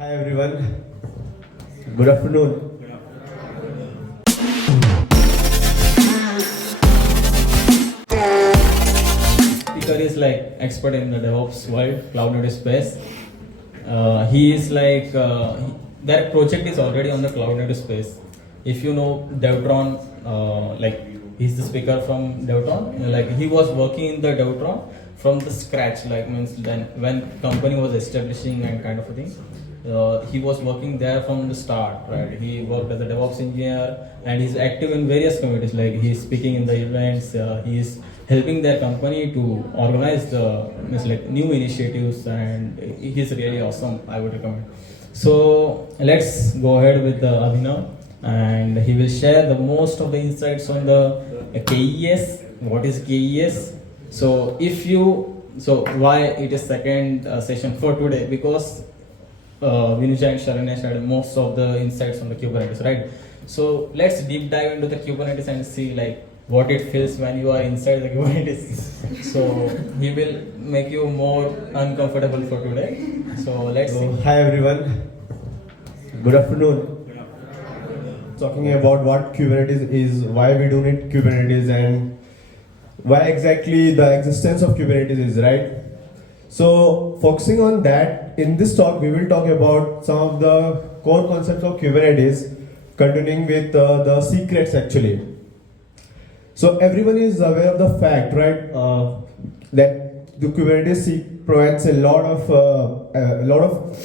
Hi everyone. Good afternoon. Speaker is like expert in the DevOps world, cloud-native space. He is like their project is already on the cloud-native space. If you know Devtron, like he's the speaker from Devtron. Like he was working in the Devtron from the scratch. Like means then when company was establishing and kind of a thing. He was working there from the start, right? He worked as a DevOps engineer and he's active in various communities. Like he's speaking in the events. He's helping their company to organize the like new initiatives, and he's really awesome. I would recommend. So let's go ahead with Abhinav, and he will share the most of the insights on the KES. What is KES? So why it is second session for today, because Vinuja and Sharanya shared most of the insights on the Kubernetes, right? So let's deep dive into the Kubernetes and see like what it feels when you are inside the Kubernetes. So he will make you more uncomfortable for today. So let's see. Hi everyone. Good afternoon. Talking about what Kubernetes is, why we do need Kubernetes, and why exactly the existence of Kubernetes is, right? So focusing on that, in this talk we will talk about some of the core concepts of Kubernetes, continuing with the secrets actually. So everyone is aware of the fact, right, that the Kubernetes provides a lot of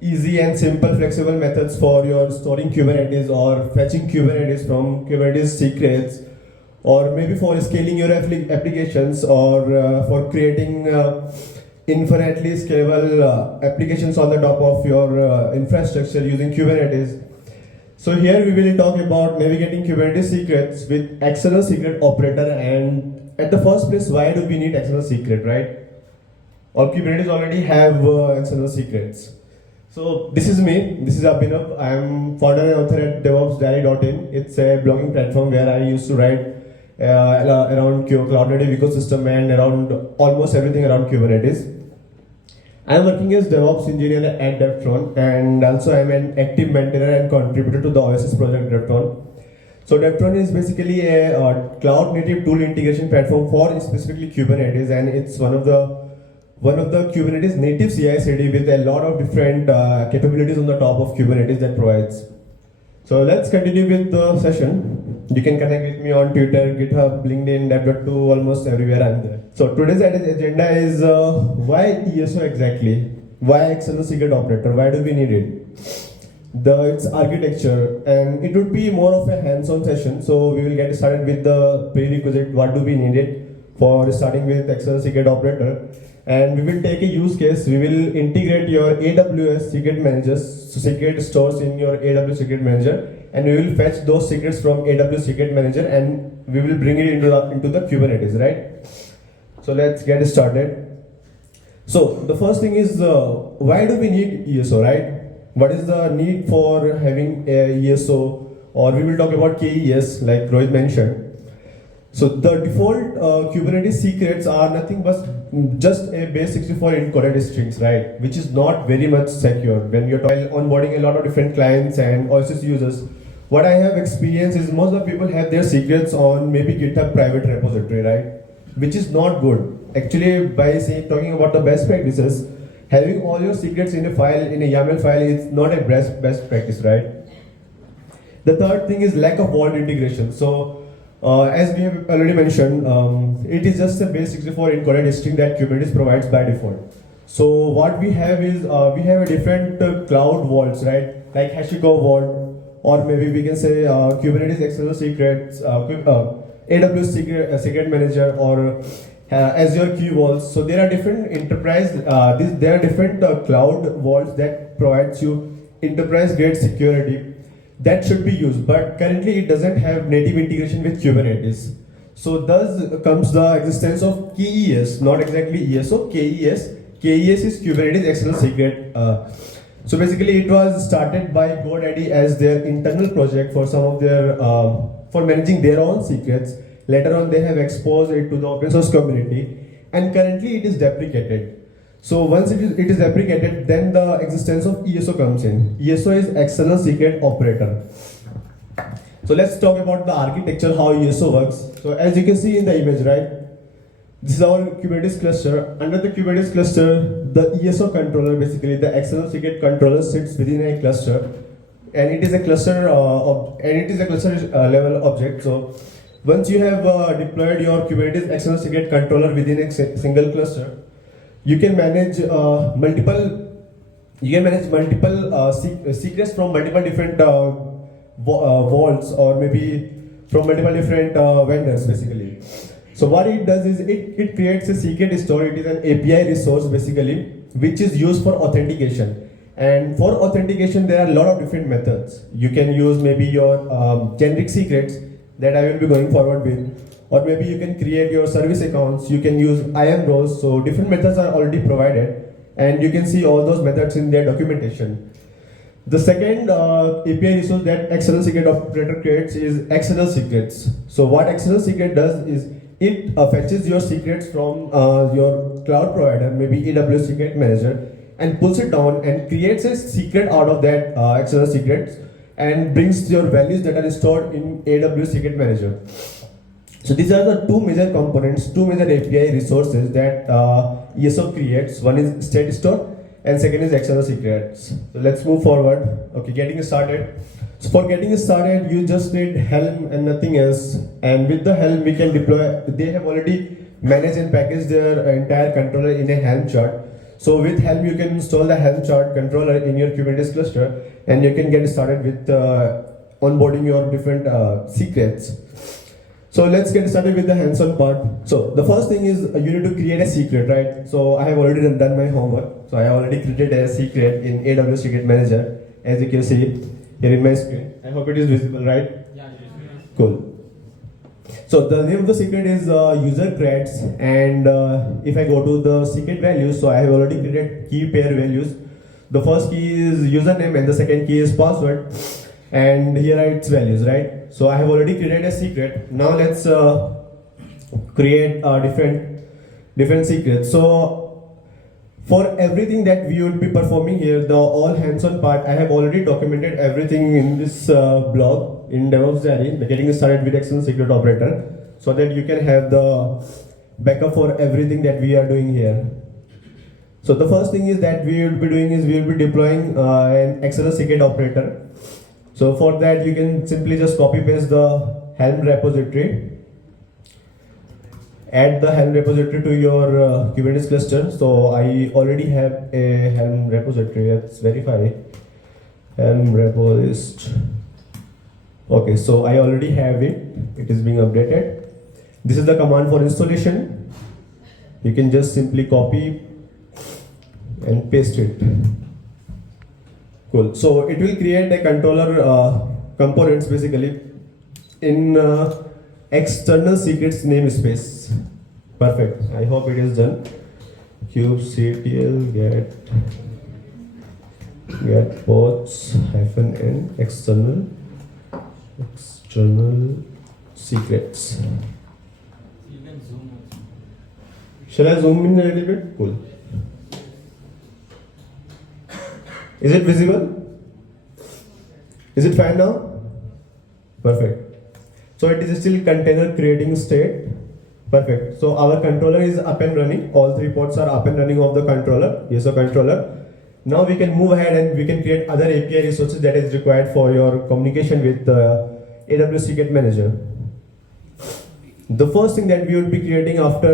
easy and simple, flexible methods for your storing Kubernetes or fetching Kubernetes from Kubernetes secrets, or maybe for scaling your applications, or for creating infinitely scalable applications on the top of your infrastructure using Kubernetes. So here we will talk about navigating Kubernetes secrets with external secret operator. And at the first place, why do we need external secret, right? All Kubernetes already have external secrets. So this is me, this is Abhinav. I am founder and author at DevOps.in. It's a blogging platform where I used to write around cloud-native ecosystem and around almost everything around Kubernetes. I am working as DevOps Engineer at Devtron, and also I am an active maintainer and contributor to the OSS project Devtron. So Devtron is basically a cloud-native tool integration platform for specifically Kubernetes, and it's one of the Kubernetes native CI/CD with a lot of different capabilities on the top of Kubernetes that provides. So let's continue with the session. You can connect with me on Twitter, GitHub, LinkedIn, Dev.to, almost everywhere I'm there. So today's agenda is why ESO exactly? Why external secret operator? Why do we need it? Its architecture, and it would be more of a hands-on session. So we will get started with the prerequisite. What do we need it for? Starting with external secret operator, and we will take a use case. We will integrate your AWS Secret Managers, so secret stores in your AWS Secret Manager, and we will fetch those secrets from AWS Secret Manager, and we will bring it into the Kubernetes, right? So let's get started. So the first thing is why do we need ESO, right? What is the need for having a ESO, or we will talk about KES like Rohit mentioned. So the default Kubernetes secrets are nothing but just a base 64 encoded strings, right? Which is not very much secure when you're onboarding a lot of different clients and OSS users. What I have experienced is most of the people have their secrets on maybe GitHub private repository, right? Which is not good. Actually, by talking about the best practices, having all your secrets in a file, in a YAML file, is not a best practice, right? The third thing is lack of vault integration. So as we have already mentioned, it is just a base 64 encoded string that Kubernetes provides by default. So what we have is we have a different cloud vaults, right? Like Hashicorp Vault, or maybe we can say Kubernetes External Secret, AWS Secret Manager, or Azure Key Vault. So there are different there are different cloud vaults that provides you enterprise grade security that should be used, but currently it doesn't have native integration with Kubernetes. So thus comes the existence of KES, not exactly ESO, KES. KES is Kubernetes External Secret. So basically it was started by Godaddy as their internal project for some of their, for managing their own secrets. Later on they have exposed it to the open source community, and currently it is deprecated. So once it is deprecated, then the existence of ESO comes in. ESO is External Secret Operator. So let's talk about the architecture, how ESO works. So as you can see in the image, right? This is our Kubernetes cluster. Under the Kubernetes cluster, the ESO controller, basically the External Secret controller, sits within a cluster, and it is a cluster level object. So once you have deployed your Kubernetes External Secret controller within a single cluster, you can manage multiple secrets from multiple different vaults, or maybe from multiple different vendors, basically. So what it does is it creates a secret store. It is an API resource, basically, which is used for authentication. And for authentication, there are a lot of different methods. You can use maybe your generic secrets that I will be going forward with, or maybe you can create your service accounts. You can use IAM roles. So different methods are already provided, and you can see all those methods in their documentation. The second API resource that External Secret Operator creates is External Secrets. So what External Secret does is it fetches your secrets from your cloud provider, maybe AWS Secret Manager, and pulls it down and creates a secret out of that external secrets, and brings your values that are stored in AWS Secret Manager. So these are the two major components, two major API resources that ESO creates. One is state store, and second is external secrets. So let's move forward. Okay, getting started. So for getting started, you just need Helm and nothing else. And with the Helm, we can deploy. They have already managed and packaged their entire controller in a Helm chart. So with Helm, you can install the Helm chart controller in your Kubernetes cluster, and you can get started with onboarding your different secrets. So let's get started with the hands-on part. So the first thing is you need to create a secret, right? So I have already done my homework. So I have already created a secret in AWS Secret Manager, as you can see here in my screen. I hope it is visible, right? Yeah. Cool. So the name of the secret is user creates, and if I go to the secret values, so I have already created key pair values. The first key is username and the second key is password, and here are its values, right? So I have already created a secret. Now let's create different secrets. So for everything that we would be performing here, the all hands-on part, I have already documented everything in this blog in DevOps Diary, getting started with External Secret Operator, so that you can have the backup for everything that we are doing here. So the first thing is that we will be doing is we will be deploying an External Secret Operator. So for that, you can simply just copy paste the Helm repository. Add the Helm repository to your Kubernetes cluster. So I already have a Helm repository. Let's verify. Helm repository. Okay, so I already have it. It is being updated. This is the command for installation. You can just simply copy and paste it. Cool. So it will create a controller components, basically, in external secrets namespace. Perfect. I hope it is done. kubectl get pods -n external secrets. You can zoom also. Shall I zoom in a little bit? Cool. Is it visible? Is it fine now? Perfect. So it is still container creating state. Perfect. So our controller is up and running. All three pods are up and running of the controller, ESO controller. Now we can move ahead and we can create other API resources that is required for your communication with AWS Secret Manager. The first thing that we will be creating after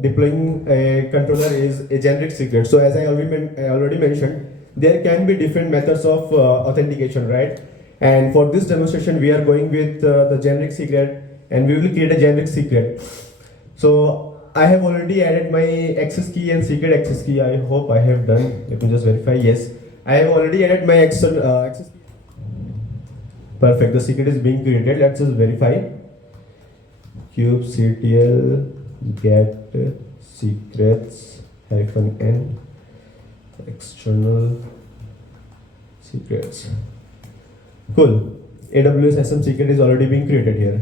deploying a controller is a generic secret. So as I already mentioned, there can be different methods of authentication, right? And for this demonstration, we are going with the generic secret, and we will create a generic secret. So I have already added my access key and secret access key. I hope I have done. Let me just verify. Yes, I have already added my access key. Perfect. The secret is being created. Let's just verify. kubectl get secrets -n external secrets. Cool. AWS SM secret is already being created here.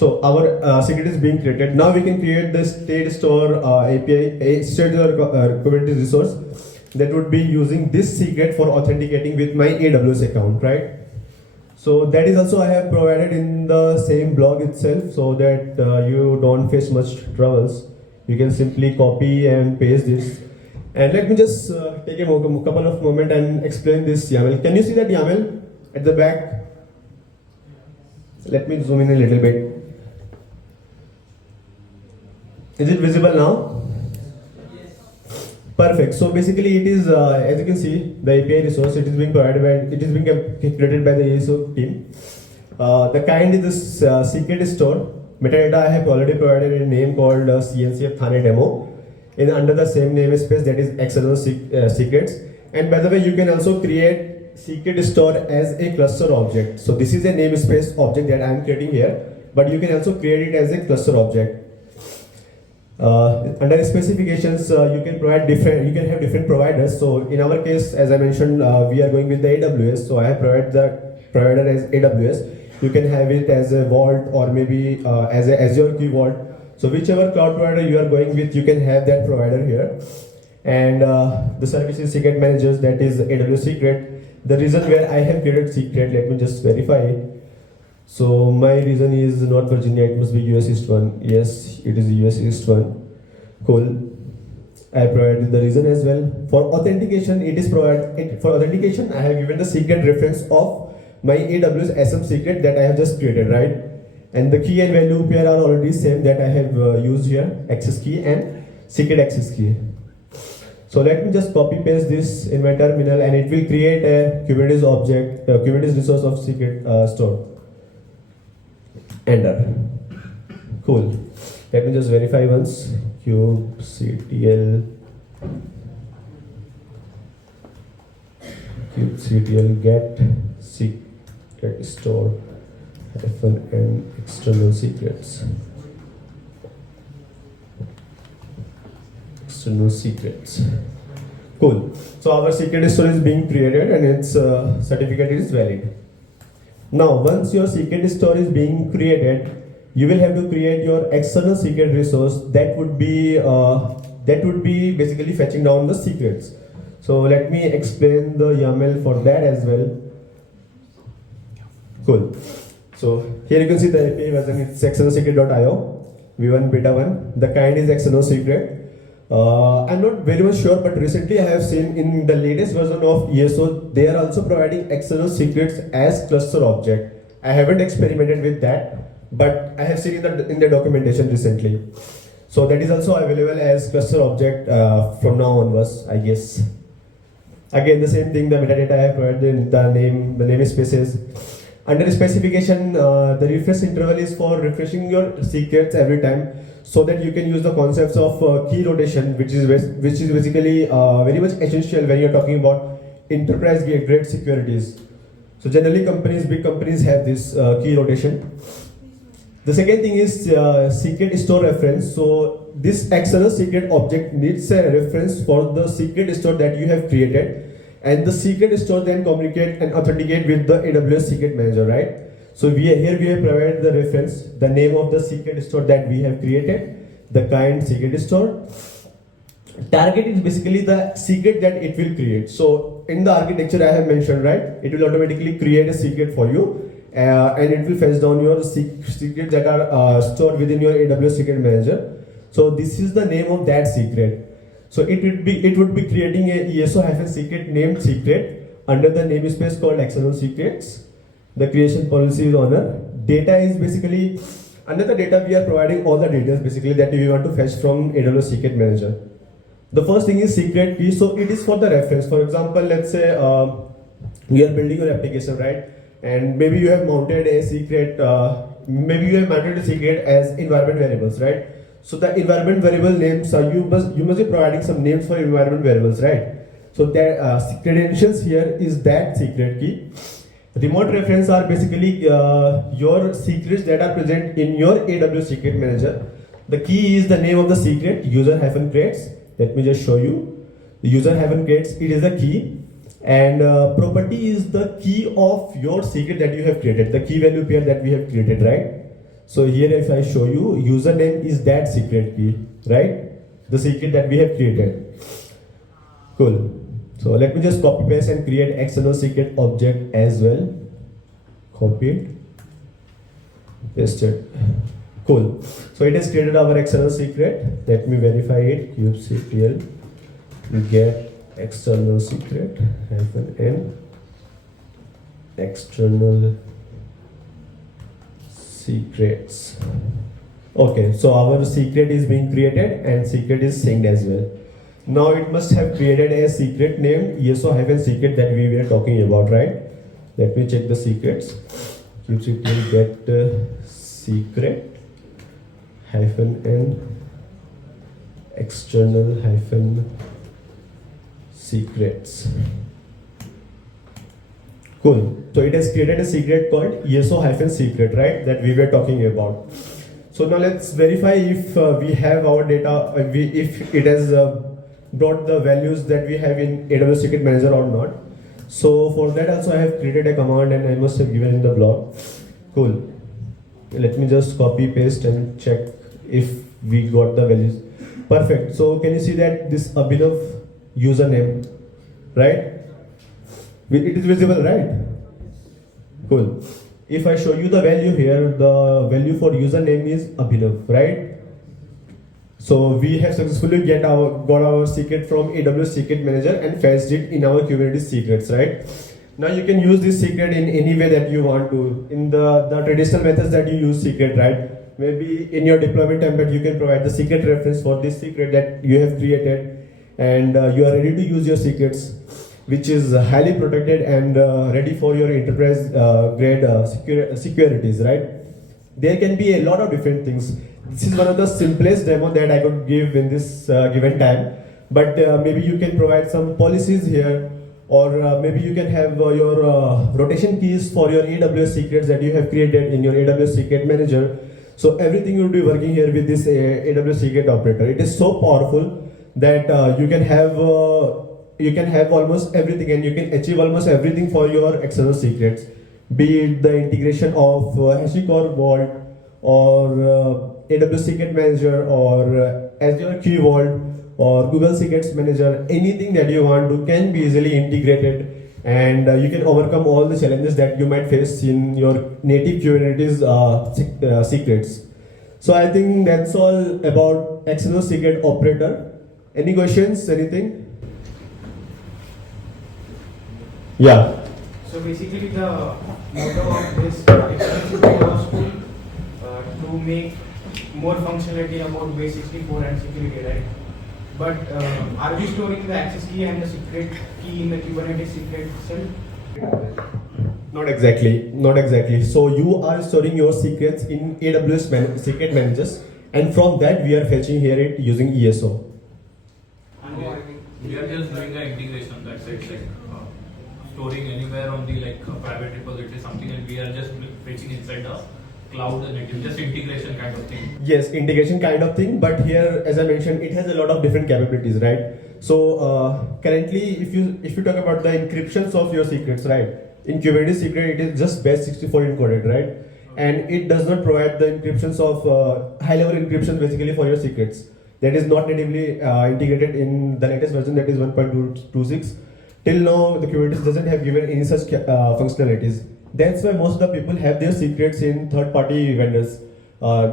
So our secret is being created. Now we can create the state store API, a state store Kubernetes resource that would be using this secret for authenticating with my AWS account, right? So that is also I have provided in the same blog itself, so that you don't face much troubles. You can simply copy and paste this. And let me just take a couple of moments and explain this YAML. Can you see that YAML at the back? Let me zoom in a little bit. Is it visible now? Yes. Perfect. So basically, it is as you can see, the API resource. It is being provided by. It is being created by the ESO team. The kind is this secret store. Metadata I have already provided a name called CNCF Thane demo. Under the same namespace, that is external secrets. And by the way, you can also create secret store as a cluster object. So this is a namespace object that I am creating here, but you can also create it as a cluster object. Under specifications, you can provide different. You can have different providers. So in our case, as I mentioned, we are going with the AWS. So I have provided the provider as AWS. You can have it as a Vault or maybe as a Azure Key Vault. So whichever cloud provider you are going with, you can have that provider here. And the services secret managers, that is AWS Secret. The reason where I have created secret, let me just verify it. So my reason is not Virginia, it must be US East 1. Yes, it is US East 1. Cool. I provided the reason as well. For authentication, it is provided. For authentication, I have given the secret reference of my AWS SM secret that I have just created, right? And the key and value pair are already same that I have used here, access key and secret access key. So let me just copy paste this in my terminal and it will create a Kubernetes object, Kubernetes resource of secret store. Enter. Cool. Let me just verify once. kubectl get secret store and external secrets. External secrets. Cool. So our secret store is being created and its certificate is valid. Now, once your secret store is being created, you will have to create your external secret resource that would be basically fetching down the secrets. So let me explain the YAML for that as well. Cool. So here you can see the API version, it's externalsecret.io v1 beta 1. The kind is external secret. I'm not very much sure, but recently I have seen in the latest version of ESO, they are also providing external secrets as cluster object. I haven't experimented with that, but I have seen in the documentation recently. So that is also available as cluster object from now onwards, I guess. Again, the same thing, the metadata I have provided, the name spaces. Under specification, the refresh interval is for refreshing your secrets every time, so that you can use the concepts of key rotation, which is basically very much essential when you're talking about enterprise grade securities. So generally, big companies have this key rotation. The second thing is secret store reference. So this external secret object needs a reference for the secret store that you have created. And the secret store then communicate and authenticate with the AWS Secret Manager, right? So we have provided the reference, the name of the secret store that we have created, the kind secret store. Target is basically the secret that it will create. So in the architecture I have mentioned, right? It will automatically create a secret for you, and it will fetch down your secrets that are stored within your AWS Secret Manager. So this is the name of that secret. So it would be creating a ESO-secret named secret under the namespace called external secrets. The creation policy is honor. Data is basically, under the data we are providing all the details basically that we want to fetch from AWS Secret Manager. The first thing is secret key. So it is for the reference. For example, let's say we are building your application, right? And maybe you have mounted a secret, as environment variables, right? So the environment variable names, you must be providing some names for environment variables, right? So that credentials here is that secret key. Remote reference are basically your secrets that are present in your AWS Secret Manager. The key is the name of the secret, user-creates. Let me just show you. The user-creates, it is the key. And property is the key of your secret that you have created, the key value pair that we have created, right? So here if I show you, username is that secret key, right? The secret that we have created. Cool. So let me just copy paste and create external secret object as well. Copy it, paste it. Cool. So it has created our external secret. Let me verify it. kubectl get external secret -n external secrets. Okay, so our secret is being created and secret is synced as well. Now it must have created a secret named ESO-secret that we were talking about, right? Let me check the secrets. kubectl get secret -n external secrets. Cool. So it has created a secret called ESO-secret, right? That we were talking about. So now let's verify if we have our data, if it has brought the values that we have in AWS Secret Manager or not. So for that also I have created a command and I must have given in the blog. Cool. Let me just copy paste and check if we got the values. Perfect. So can you see that this Abhinav username, right? It is visible, right? Cool. If I show you the value here, the value for username is Abhinav, right? So we have successfully got our secret from AWS Secret Manager and fetched it in our Kubernetes secrets, right? Now you can use this secret in any way that you want to. In the traditional methods that you use secret, right? Maybe in your deployment template you can provide the secret reference for this secret that you have created, and you are ready to use your secrets, which is highly protected and ready for your enterprise grade securities, right? There can be a lot of different things. This is one of the simplest demo that I could give in this given time, but maybe you can provide some policies here, or maybe you can have your rotation keys for your AWS secrets that you have created in your AWS Secret Manager. So everything will be working here with this AWS Secret Operator. It is so powerful that you can have almost everything, and you can achieve almost everything for your external secrets, be it the integration of Hashicorp Vault or AWS Secret Manager or Azure Key Vault or Google Secrets Manager. Anything that you want to can be easily integrated, and you can overcome all the challenges that you might face in your native Kubernetes secrets. So I think that's all about external secret operator. Any questions? Anything? Yeah. So basically the motto of this extension was to make more functionality about base 64 and security, right? But are we storing the access key and the secret key in the Kubernetes secret itself? Not exactly. So you are storing your secrets in AWS Secret Managers, and from that we are fetching here it using ESO. We are just doing an integration, that's it, like storing anywhere on the private repository something, and we are just fetching inside the cloud native, just integration kind of thing. Yes, integration kind of thing, but here, as I mentioned, it has a lot of different capabilities, right? So currently, if you talk about the encryptions of your secrets, right? In Kubernetes secret, it is just base 64 encoded, right? And it does not provide the encryptions of high-level encryption basically for your secrets. That is not natively integrated in the latest version, that is 1.26. Till now, the Kubernetes doesn't have given any such functionalities. That's why most of the people have their secrets in third-party vendors,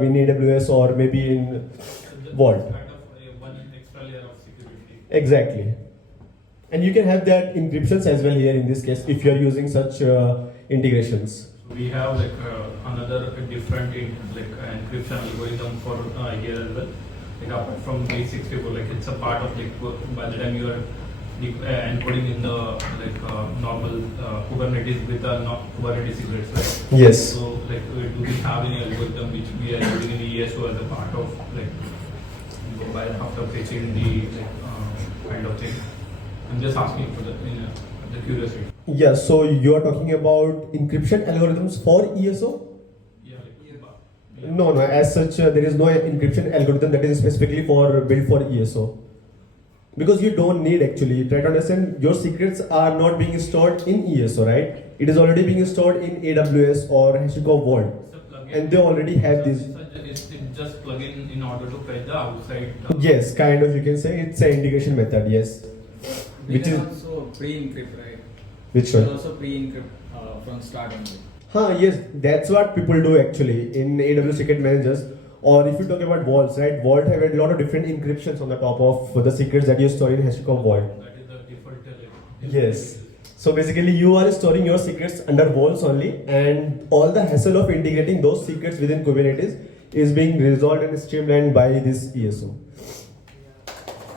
in AWS or maybe in Vault. Kind of one extra layer of security. Exactly. And you can have that encryptions as well here in this case if you are using such integrations. We have another different encryption algorithm for here as well. Apart from base 64, it's a part of by the time you are encoding in the normal Kubernetes with Kubernetes secrets, right? Yes. So do we have any algorithm which we are using in ESO as a part of by after fetching the kind of thing? I'm just asking for the curiosity. Yeah, so you are talking about encryption algorithms for ESO? Yeah. No, as such there is no encryption algorithm that is specifically built for ESO. Because you don't need actually, try to understand, your secrets are not being stored in ESO, right? It is already being stored in AWS or Hashicorp Vault. It's a plugin and they already have this. It's just plug in order to fetch the outside. Yes, kind of, you can say it's an integration method. Yes, We which can is also pre-encrypt, right? which We can one? also pre-encrypt from start only. Yes, that's what people do actually in AWS Secret Managers. Or if you talk about vaults, right? Vault have a lot of different encryptions on the top of the secrets that you store in Hashicorp Vault. That is the default. Yes. So basically, you are storing your secrets under vaults only, and all the hassle of integrating those secrets within Kubernetes is being resolved and streamlined by this ESO.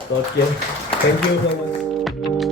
Okay. Thank you so much.